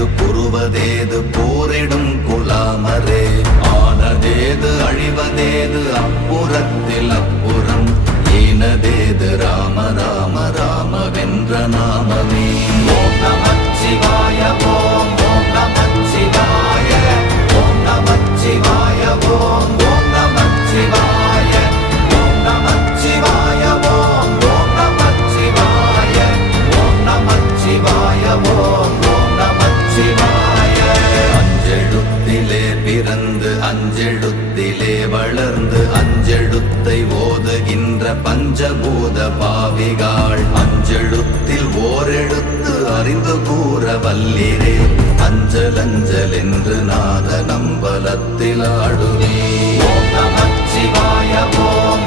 சொல்வதேது புருவதேது போரிடும் குலாமரே ஆனதேது அழிவதேது அப்புறத்தில் அப்புறம் ஈனதேது ராம ராம ராமவென்ற நாமமே ஓம் நமச்சிவாய ஓம் ஓம் நமச்சிவாய ஓம் நமச்சிவாய ஓம் ஓம் நமச்சிவாய ஓம் நமச்சிவாய ஓம் ஓம் நமச்சிவாய ஓம் நமச்சிவாய ஓம் ஓம் நமச்சிவாய அஞ்செழுத்திலே பிறந்து அஞ்செழுத்திலே வளர்ந்து அஞ்செழுத்தை ஓதுகின்ற பஞ்சபூத பாவிகாள் அஞ்செழுத்தில் ஓரெழுத்து அறிந்து கூற வல்லிரே அஞ்சல் அஞ்சல் என்று நாத நம்பலத்தில் ஆடுவே ஓம் நமச்சிவாய ஓம்